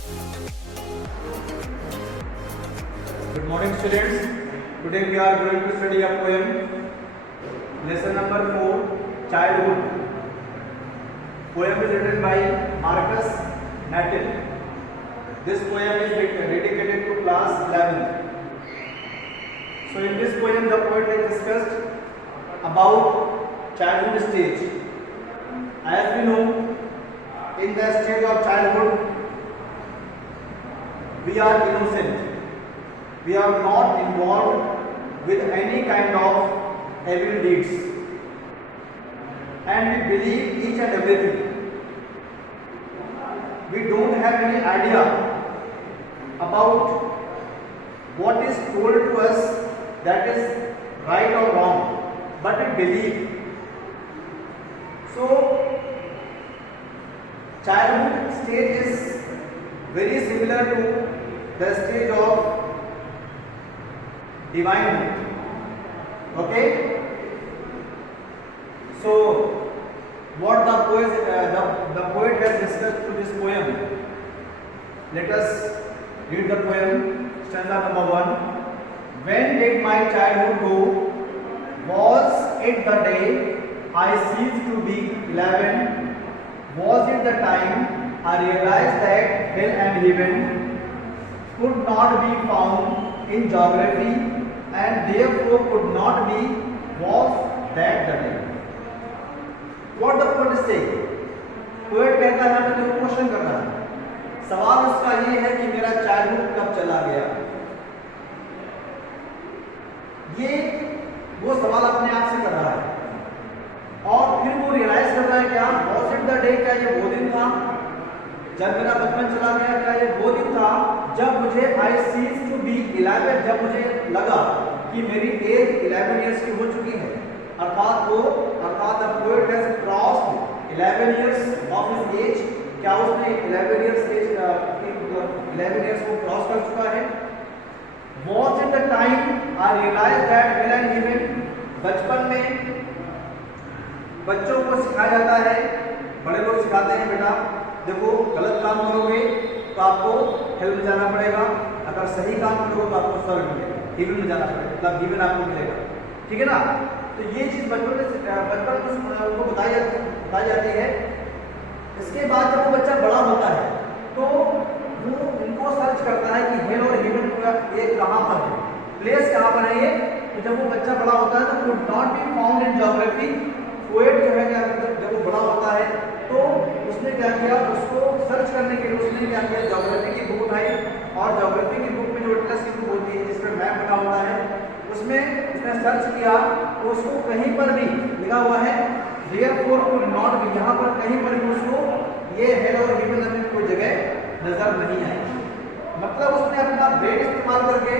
Good morning, students. Today we are going to study a poem. Lesson number 4, Childhood. Poem is written by Marcus Natil. This poem is dedicated to class 11th. So in this poem the poet has discussed about childhood stage. As we know, in the stage of childhood we are innocent. We are not involved with any kind of evil deeds, and we believe each and everything. We don't have any idea about what is told to us that is right or wrong, but we believe. So childhood stage is very similar to the stage of divine. Okay, so what the poet has discussed through this poem. Let us read the poem. Stanza number 1. When did my childhood go? Was it the day I ceased to be 11? Was it the time I realized that hell and heaven could not be found in geography, and therefore could not be? Was that the day? What the poet is saying? Poet कहता है मैं तेरे को question कर रहा है. सवाल उसका ये है कि मेरा चाइल्डहुड कब चला गया. ये वो सवाल अपने आप से कर रहा है और फिर वो रियलाइज कर रहा है क्या वॉज इट द डे, क्या ये वो दिन था जब मेरा बचपन चला गया, क्या ये वो दिन था जब मुझे आई सीज टू बी 11, जब मुझे लगा कि मेरी एज 11 इयर्स की हो चुकी है. अर्थात the poet has crossed 11 years of his age. क्या उसने 11 इयर्स को क्रॉस कर चुका है. Was it the time I realise that hell and heaven. बचपन में बच्चों को सिखाया जाता है, बड़े लोग सिखाते हैं बेटा देखो गलत काम करोगे तो आपको हेल में जाना पड़ेगा, अगर सही काम करोगे तो आपको स्वर्ग मिलेगा, हेवन में जाना पड़ेगा, मतलब हेवन आपको मिलेगा. ठीक है ना. तो ये चीज बचपन में उनको बताई जाती है. इसके बाद जब वो बच्चा बड़ा होता है तो वो इनको सर्च करता है कि हेल और हेवन ये कहाँ पर है, प्लेस कहाँ पर है ये. तो जब वो बच्चा बड़ा होता है तो could not be found in geography. Poet जो है क्या जब वो बड़ा होता है तो उसने क्या किया, उसको सर्च करने के लिए उसने क्या किया, ज्योग्राफी की बुक उठाई और ज्योग्राफी की बुक में जो एटलस की बुक होती है जिसमें मैप बना हुआ है उसमें उसने सर्च किया तो उसको कहीं पर भी लिखा हुआ है देयरफॉर कुड नॉट बी. यहाँ पर कहीं पर भी उसको ये हेल और हेवन नाम की कोई जगह नजर नहीं आई. मतलब उसने अपना ब्रेन इस्तेमाल करके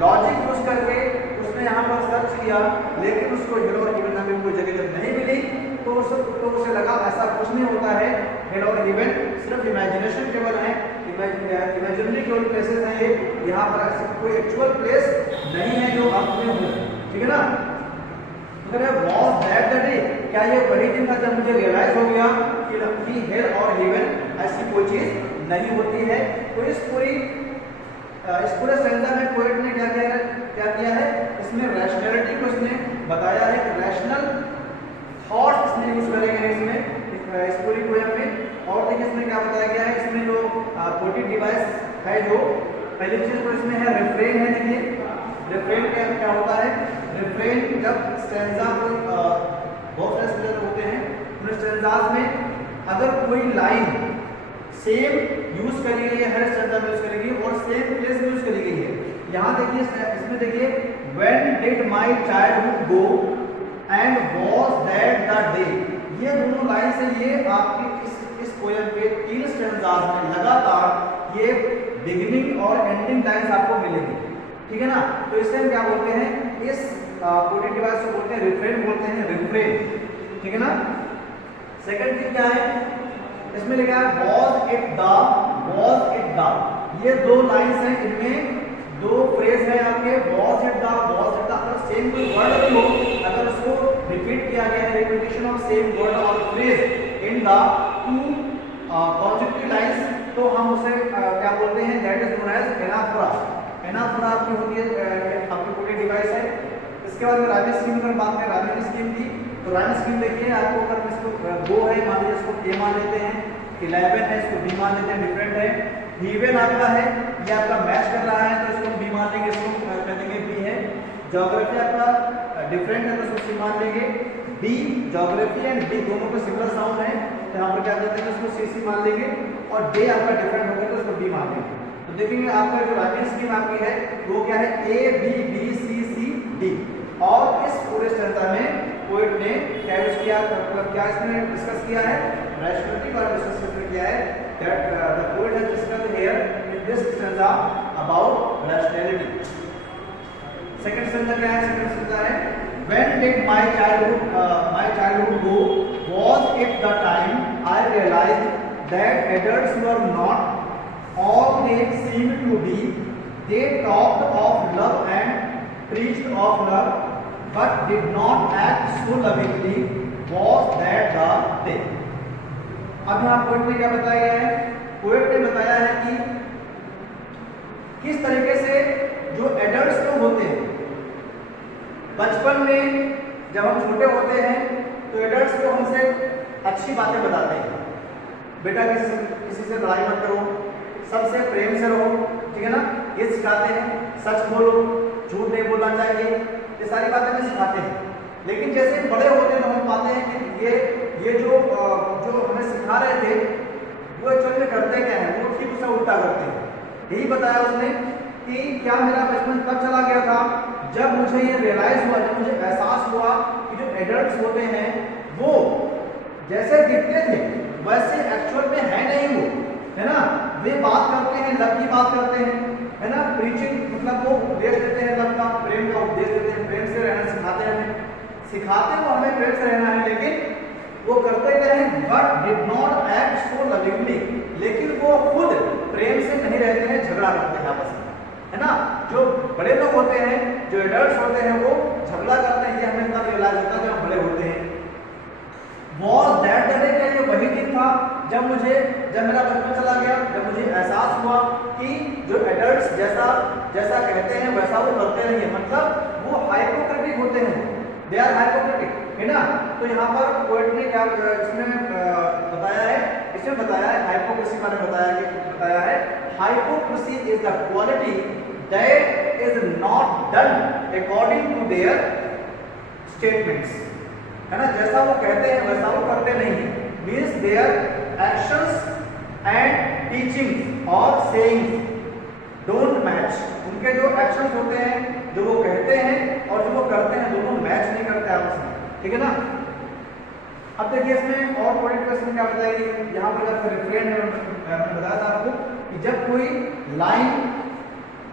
लॉजिक यूज करके उसने यहाँ पर सर्च किया, लेकिन उसको हेल और हेवन नाम की कोई जगह जब नहीं मिली तो उसे लगा ऐसा कुछ नहीं होता है. हेल और हेवन सिर्फ इमेजिनेशन केवल है, इमेजिनरी केवल प्लेसेस हैं ये, यहाँ पर ऐसा कोई एक्चुअल प्लेस नहीं है जो अर्थ में हो. ठीक है ना. वॉज दैट द डे, क्या ये वही दिन था जब मुझे रियलाइज हो गया कि हेल और हेवन ऐसी कोई चीज नहीं होती है. तो इस पूरे स्टैंजा में पोएट ने क्या किया है, इसमें रैशनैलिटी को इसने बताया है कि रैशनल थॉट्स इसने यूज करेंगे इसमें इस पूरी पोएम में. और देखिए इसमें क्या बताया गया है, इसमें जो पोएटिक डिवाइस है जो पहली चीज तो इसमें है रिफ्रेन है. देखिए रिफ्रेन क्या होता है. रिफ्रेन जब स्टैंजा को बहुत सारे स्टैंजा होते हैं उन स्टैंजाज में अगर कोई लाइन सेम यूज करी गई है, हर स्टैंजा में यूज करी गई और सेम प्लेस में यूज करी गई है. यहाँ देखिए इसमें देखिए when did my childhood go and was that the day. ये दोनों लाइन से ये आपकी इस पोएम के 3 स्टैंजाज में लगातार ये बिगिनिंग और एंडिंग लाइंस आपको मिलेंगी. ठीक है ना. तो इसे हम क्या बोलते हैं, इस पोएटिक डिवाइस को बोलते हैं रिफ्रेन, बोलते हैं रिफ्रेन. ठीक है ना. सेकंड चीज क्या है, इसमें लिखा है वॉज इट द. ये 2 लाइंस हैं, इनमें 2 फ्रेज है आपके वॉज इट द. अगर सेम कोई वर्ड भी हो, अगर उसको रिपीट किया गया है, रिपीटिशन ऑफ सेम वर्ड और phrase in the 2 consecutive lines, तो हम उसे क्या बोलते हैं, that is known as anaphora. Anaphora आपकी होती है, आपकी पूरी डिवाइस है। इसके बाद में राइमिंग स्कीम की बात करें, राइमिंग स्कीम की, तो राइमिंग स्कीम देखिए आपको, अगर इसको गो है मान लीजिए, इसको ए मान लेते हैं, 11 है इसको बी मान लेते हैं, डिफरेंट है। इवन आपका है, ये आपका मैच कर रहा है तो इसको बी मान लेंगे, इसको कह देंगे बी है। ज्योग्राफी आपका डिफरेंट है तो इसको सी मान लेंगे। डी, ज्योग्राफी एंड डी दोनों को सिमिलर साउंड है तो यहाँ पर क्या करते हैं, इसको सी मान लेंगे। और डे आपका डिफरेंट हो गया तो इसको डी मान लेंगे। तो देखेंगे आपका जो राइमिंग स्कीम आपकी है वो क्या है, A B B C C D. और इस पूरे स्ट्रक्चर में पोएट ने क्या यूज किया, मतलब क्या इसने डिस्कस किया है, रैशनैलिटी का डिस्कस किया है। That the poet has discussed here in this stanza about rationality. Second stanza क्या है, सेकंड स्टैंजा है, when did my childhood go, was it the time I realised that adults were not all they seem to be, they talked of love and preached of love but did not act so lovingly, was that the day। अब यहाँ poet ने क्या बताया गया है, poet ने बताया है कि किस तरीके से जो एडल्ट्स लोग होते हैं बचपन में, जब हम छोटे होते हैं तो एडल्ट्स लोग हमसे अच्छी बातें बताते हैं, बेटा किसी से लड़ाई मत करो, सबसे प्रेम से रहो, ठीक है ना, ये सिखाते हैं, सच बोलो, झूठ नहीं बोलना चाहिए, ये सारी बातें हमें सिखाते हैं। लेकिन जैसे बड़े होते हैं तो हम पाते हैं कि ये जो हमें सिखा रहे थे वो एक्चुअली में करते क्या है, वो ठीक उसे उल्टा करते हैं। यही बताया उसने कि क्या मेरा बचपन तब चला गया था जब मुझे ये रियलाइज हुआ, जब मुझे एहसास हुआ कि जो एडल्ट्स होते हैं वो जैसे दिखते थे वैसे एक्चुअल में है नहीं, वो है ना, वे बात करते हैं, लव की बात करते हैं, है ना, प्रीचिंग मतलब वो उपदेश देते हैं, लव का, प्रेम का उपदेश देते हैं, प्रेम से रहना सिखाते हैं, सिखाते वो हमें प्रेम से रहना है, लेकिन वो करते क्या है, but did not act so lovingly, लेकिन वो खुद प्रेम से नहीं रहते हैं, झगड़ा करते हैं आपस में, है ना। जो बड़े लोग होते हैं, जो एडल्ट्स होते हैं वो झगड़ा करते हैं, ये हमें तब रियलाइज होता है जब हम बड़े होते हैं। Was that the day, क्या ये वही दिन था जब मेरा बचपन चला गया, जब मुझे एहसास हुआ कि जो एडल्ट्स जैसा कहते हैं वैसा वो करते नहीं है, मतलब वो हाइपोक्रेटिक होते हैं, दे आर हाइपोक्रेटिक, है ना। तो यहाँ पर पोएट ने क्या इसमें बताया है, इसमें बताया है हाइपोक्रेसी बारे में बताया है, hypocrisy is the quality that is not done according to their statements, है ना, जैसा वो कहते हैं वैसा वो करते नहीं है, means their actions and teaching और सेइंग्स डोंट मैच। उनके जो एक्शंस होते हैं, जो वो कहते हैं और जो वो करते हैं, दोनों मैच नहीं करते आपस में, ठीक है ना। अब देखिए इसमें और पॉइंट क्या बताइए, यहाँ पर जब रिफ्रेन है, मैंने बताया था आपको कि जब कोई लाइन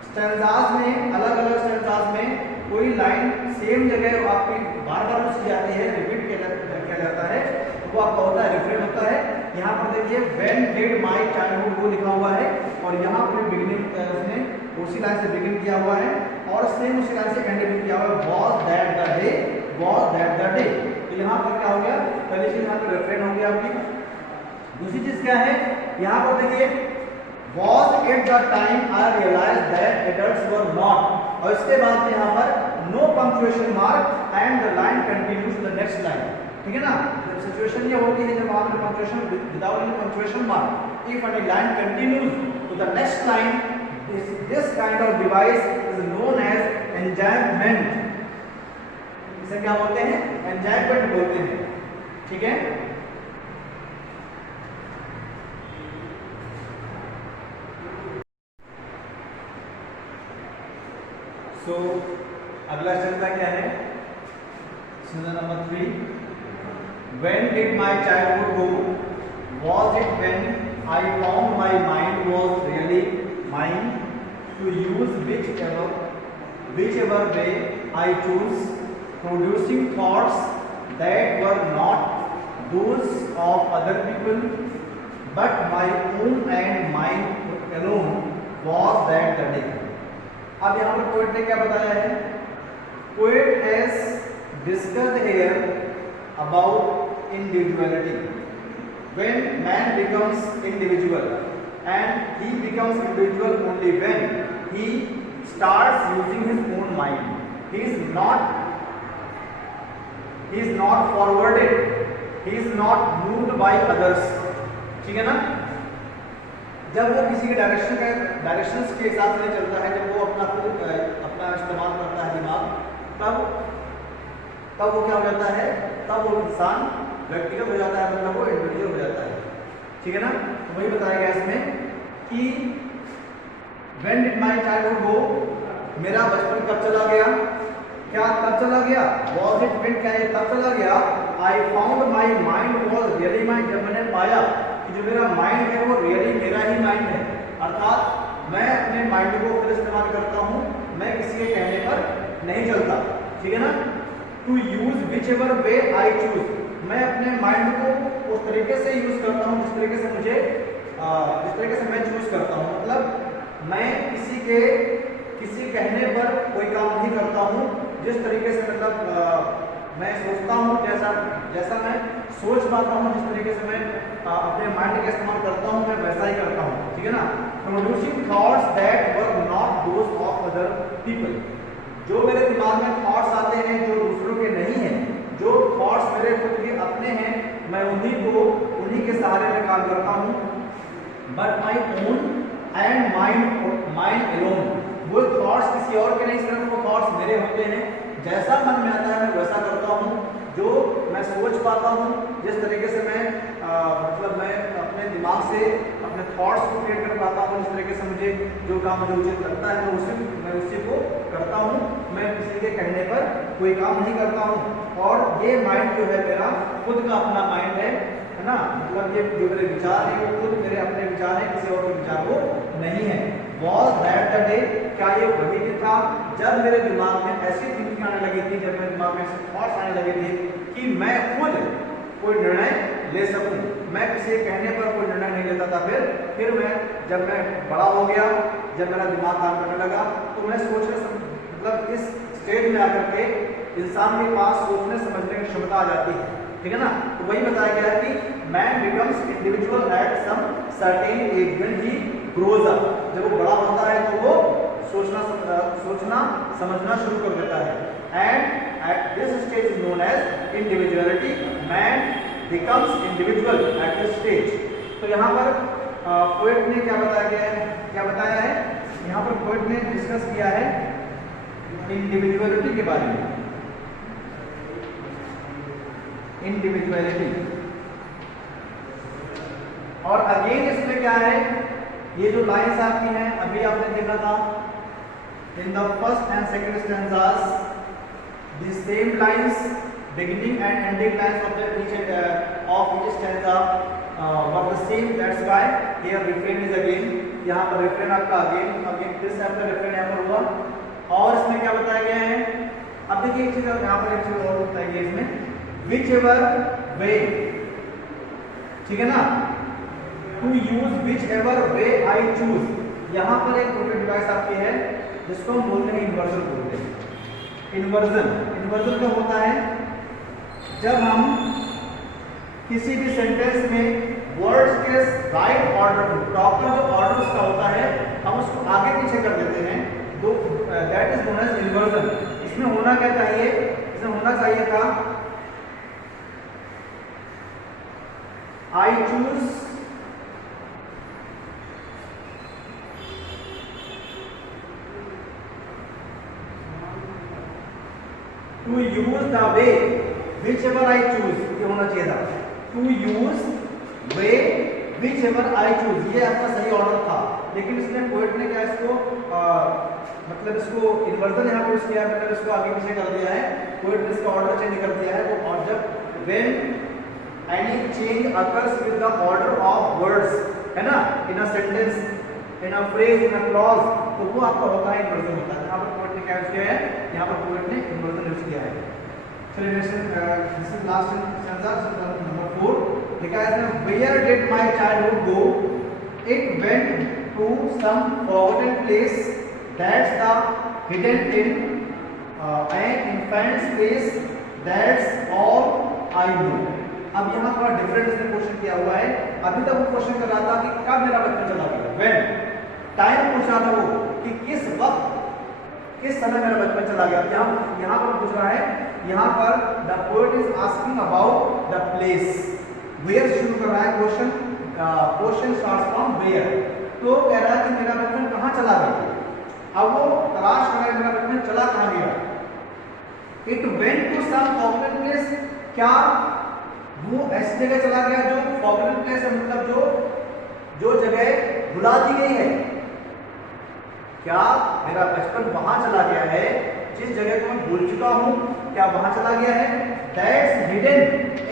स्टैंजास में, अलग अलग स्टैंजास में कोई लाइन सेम जगह आपकी बार बार उसकी जाती है, रिपीट किया जाता है, तो वो आपका होता है रिफ्रेन होता है। यहाँ पर देखिए व्हेन डिड माय चाइल्डहुड गो लिखा हुआ है और यहाँ पर बिगिनिंग उसने उसी लाइन से बिगिन किया हुआ है और सेम उसी लाइन से एंड भी किया हुआ है, was that the day, was that the day. तो यहाँ पर क्या हो गया, पहली चीज यहाँ पर रिफ्रेन हो गया आपकी। दूसरी चीज क्या है, यहाँ पर देखिए was at the time I realized that adults were not, और इसके बाद यहाँ पर no punctuation mark and the line continues to the next line, ठीक है ना। जब सिचुएशन ये होती है जब आपने punctuation without any punctuation mark, if any line continues to the next line, this kind of device is known as enjambment। इसे क्या बोलते हैं, enjambment बोलते हैं, ठीक है। सो अगला स्टेंजा क्या है, stanza number 3, when did my childhood go, was it when I found my mind was really mine to use whichever way I choose, producing thoughts that were not those of other people but my own and mine alone, was that the day। अब यहाँ पर poet ने क्या बताया है, poet has discussed here about individuality, when man becomes individual, and he becomes individual only when he starts using his own mind. He is not forwarded, he is not moved by others. ठीक है ना? जब वो किसी के directions के हिसाब से चलता है, जब वो अपना इस्तेमाल करता है दिमाग, तब वो क्या हो जाता है, तब वो इंसान व्यक्तिगत हो जाता है, मतलब वो इंडिविजुअल हो जाता है। ठीक है ना? तो वही बताया गया इसमें कि व्हेन डिड माय चाइल्डहुड गो, मेरा बचपन कब चला गया, क्या कब चला गया, वॉज इट व्हेन, क्या ये तब चला गया, I found my mind was really mind, जब मैंने पाया कि जो मेरा माइंड है वो रियली मेरा ही माइंड है, अर्थात मैं अपने माइंड को खुद इस्तेमाल करता हूँ, मैं किसी के कहने पर नहीं चलता। ठीक है ना? To use whichever way I choose, मैं अपने माइंड को उस तरीके से यूज करता हूँ जिस तरीके से मैं चूज करता हूँ, मतलब मैं किसी कहने पर कोई काम नहीं करता हूँ, जिस तरीके से मतलब मैं सोचता हूँ, जैसा मैं सोच पाता हूँ, जिस तरीके से मैं अपने माइंड का इस्तेमाल करता हूँ, मैं वैसा ही करता हूँ। ठीक है ना? Producing thoughts that were not those of other people, जो मेरे दिमाग में थॉट्स आते हैं जो दूसरों के नहीं हैं, जो थॉट्स मेरे खुद के अपने हैं, मैं उन्हीं के सहारे में काम करता हूँ। But my own and mind alone, वो थॉट्स किसी और के नहीं, सिर्फ वो थॉट्स मेरे होते हैं, जैसा मन में आता है मैं वैसा करता हूँ, जो मैं सोच पाता हूँ, जिस तरीके से मैं मतलब मैं अपने दिमाग से अपने थॉट्स को क्रिएट कर पाता हूँ, जिस तरीके से मुझे जो काम मुझे उचित लगता है मैं उसी को करता हूँ, मैं किसी के कहने पर कोई काम नहीं करता हूँ। और ये माइंड जो है मेरा खुद का अपना माइंड है ना, मतलब ये जो मेरे विचार है वो खुद मेरे अपने विचार है, किसी और के विचार वो नहीं है। वॉज दैट द डे, क्या ये वही दिन था जब मेरे दिमाग में ऐसी थिंकिंग आने लगी थी, जब मेरे दिमाग में ऐसे थॉट्स आने लगे थे कि मैं खुद कोई निर्णय ले सकूं, मैं किसी के कहने पर कोई निर्णय नहीं लेता था। फिर जब मैं बड़ा हो गया, जब मेरा दिमाग काम करने लगा, तो मैं मतलब इस स्टेज में आकर के इंसान के पास सोचने समझने की क्षमता आ जाती है। ठीक है ना? तो वही बताया गया है कि man becomes individual at some certain age when he grows up, जब वो बड़ा होता है तो वो सोचना समझना शुरू कर देता है। And at this stage is known as individuality, man becomes individual at this stage. तो यहाँ पर पोएट ने क्या बताया है, यहाँ पर पोएट ने डिस्कस किया है इंडिविजुअलिटी के बारे में, इंडिविजुअलिटी। और अगेन इसमें क्या है, ये जो लाइंस आपकी हैं अभी आपने देखा था in the first and second stanzas, the same lines beginning and ending lines of each stanza were the same, that's why here refrain is again, यहाँ पर रिफ्रेन आपका अगेन दिस टाइप का रिफ्रेन यहाँ पर हुआ। और इसमें क्या बताया गया है, अब देखिए एक चीज यहाँ पर एक चीज और बताई गई इसमें, विच एवर वे, ठीक है ना, to use whichever way I choose, यहाँ पर एक डिवाइस आपकी है जिसको हम बोलते हैं इन्वर्जन बोलते हैं। इन्वर्जन क्या होता है, जब हम किसी भी सेंटेंस में वर्ड्स के राइट ऑर्डर, प्रॉपर जो ऑर्डर उसका होता है, हम उसको आगे पीछे कर देते हैं, तो that is known as inversion. इसमें होना क्या चाहिए, इसमें होना चाहिए था I choose to use the way whichever I choose, ये होना चाहिए था to use way whichever I choose, ये आपका सही ऑर्डर था। लेकिन इसमें पोएट ने क्या इसको मतलब इसको इन्वर्जन यहाँ पे यूज किया, मतलब इसको आगे पीछे कर दिया है, पोएट ने इसका ऑर्डर चेंज कर दिया है। तो और जब when any change occurs with the order of words, है ना, in a sentence, in a phrase, in a clause, तो वो आपका होता है इन्वर्जन होता है। यहाँ पर पोएट ने क्या यूज किया है, यहाँ पर पोएट ने इन्वर्जन यूज किया है। चलिए this is last stanza number 4, लिखा है इसमें, where did my childhood go, it went to some forgotten place, that's the hidden in an infant's face, that's all I know। अब यहाँ थोड़ा डिफरेंट इसने क्वेश्चन किया हुआ है। अभी तक वो क्वेश्चन कर रहा था कि कब मेरा बचपन चला गया, व्हेन, टाइम पूछ रहा था वो कि किस वक्त, किस समय मेरा बचपन चला गया। यहाँ पर पूछ रहा है, यहाँ पर the poet is asking about the place, where शुरू कर रहा है question, question starts from where. तो कह रहा है कि मेरा बचपन कहाँ चला गया। अब वो तलाश कर रहा है मेरा बचपन चला कहाँ गया। It went to some popular place, क्या वो ऐसी जगह चला गया जो पॉपुलर प्लेस है, मतलब जो जगह भुला दी गई है। क्या मेरा बचपन वहां चला गया है जिस जगह को मैं भूल चुका हूं, क्या वहां चला गया है। That's hidden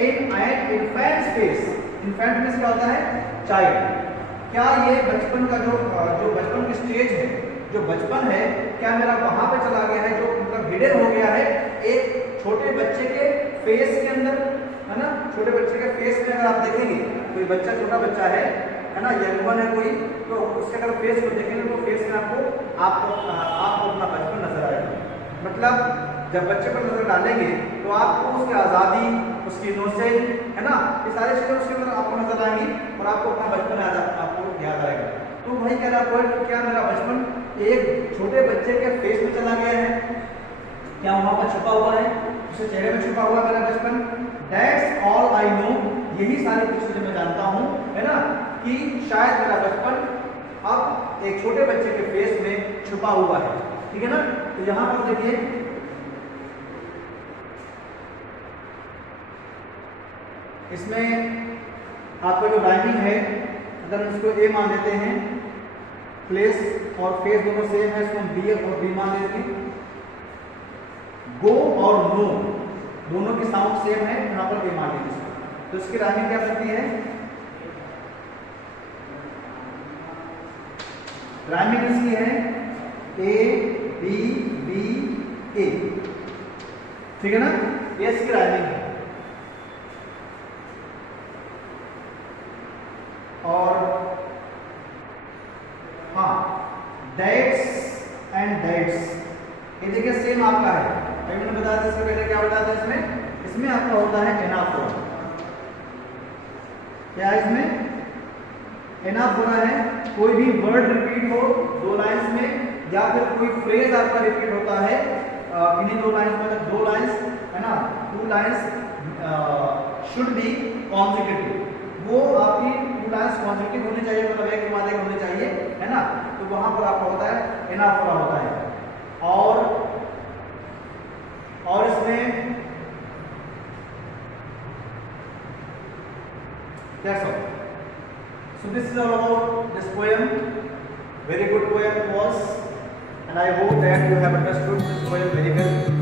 in an infant space, infant means क्या होता है, चाइल्ड। क्या ये बचपन का जो बचपन की स्टेज है, जो बचपन है, क्या मेरा वहां पे चला गया है, जो मतलब हिडन हो गया है एक छोटे बच्चे के फेस के अंदर, है ना। छोटे बच्चे के फेस में अगर आप देखेंगे, कोई बच्चा, छोटा बच्चा है ना, यंग वन है कोई, तो उसके अगर फेस को देखेंगे तो फेस में आपको अपना बचपन नजर आएगा। मतलब जब बच्चे पर नजर डालेंगे तो आपको उसकी आज़ादी, उसकी इनोसेंस, है ना, ये सारी चीज़ें उसके अंदर आपको नजर आएंगी और आपको अपना बचपन आपको याद आएगा। तो वही कह रहा है, क्या मेरा बचपन एक छोटे बच्चे के फेस में चला गया है, क्या वहां पर छुपा हुआ है, उसके चेहरे में छुपा हुआ मेरा बचपन। दैट्स ऑल आई नो, यही सारी कुछ चीजें मैं जानता हूँ, है ना, कि शायद मेरा बचपन अब एक छोटे बच्चे के फेस में छुपा हुआ है। ठीक है ना। तो यहां पर देखिए, इसमें आपका जो राइमिंग है, अगर हम इसको ए मान लेते हैं, प्लेस और फेस दोनों सेम है, इसको हम बी और बी मान लेंगे। गो और नो दोनों की साउंड सेम है, यहाँ पर ए मान लीजिए। तो इसकी राइमिंग क्या बनती है, राइमिंग इसकी है ए बी बी ए, ठीक है ना, ये इसकी राइमिंग है। और हाँ, दैट्स एंड दैट्स, ये देखिए सेम आपका है। मैंने बताया था इससे पहले, क्या बताया था इसमें आपका होता है एनाफोरा। क्या है इसमें एनाफोरा है, कोई भी वर्ड रिपीट हो दो लाइंस में, या फिर कोई फ्रेज आपका रिपीट होता है किन्हीं दो लाइंस में, दो लाइंस, है ना, two lines should be consecutive, वो आपकी टू लाइंस कॉन्सेक्यूटिव होनी चाहिए, मतलब एक के बाद एक होने चाहिए, है ना। तो वहां पर आपका होता है एनाफोरा होता है। और इसमें that's all. So this is all about this poem. Very good poem it was, and I hope that you have understood this poem very well.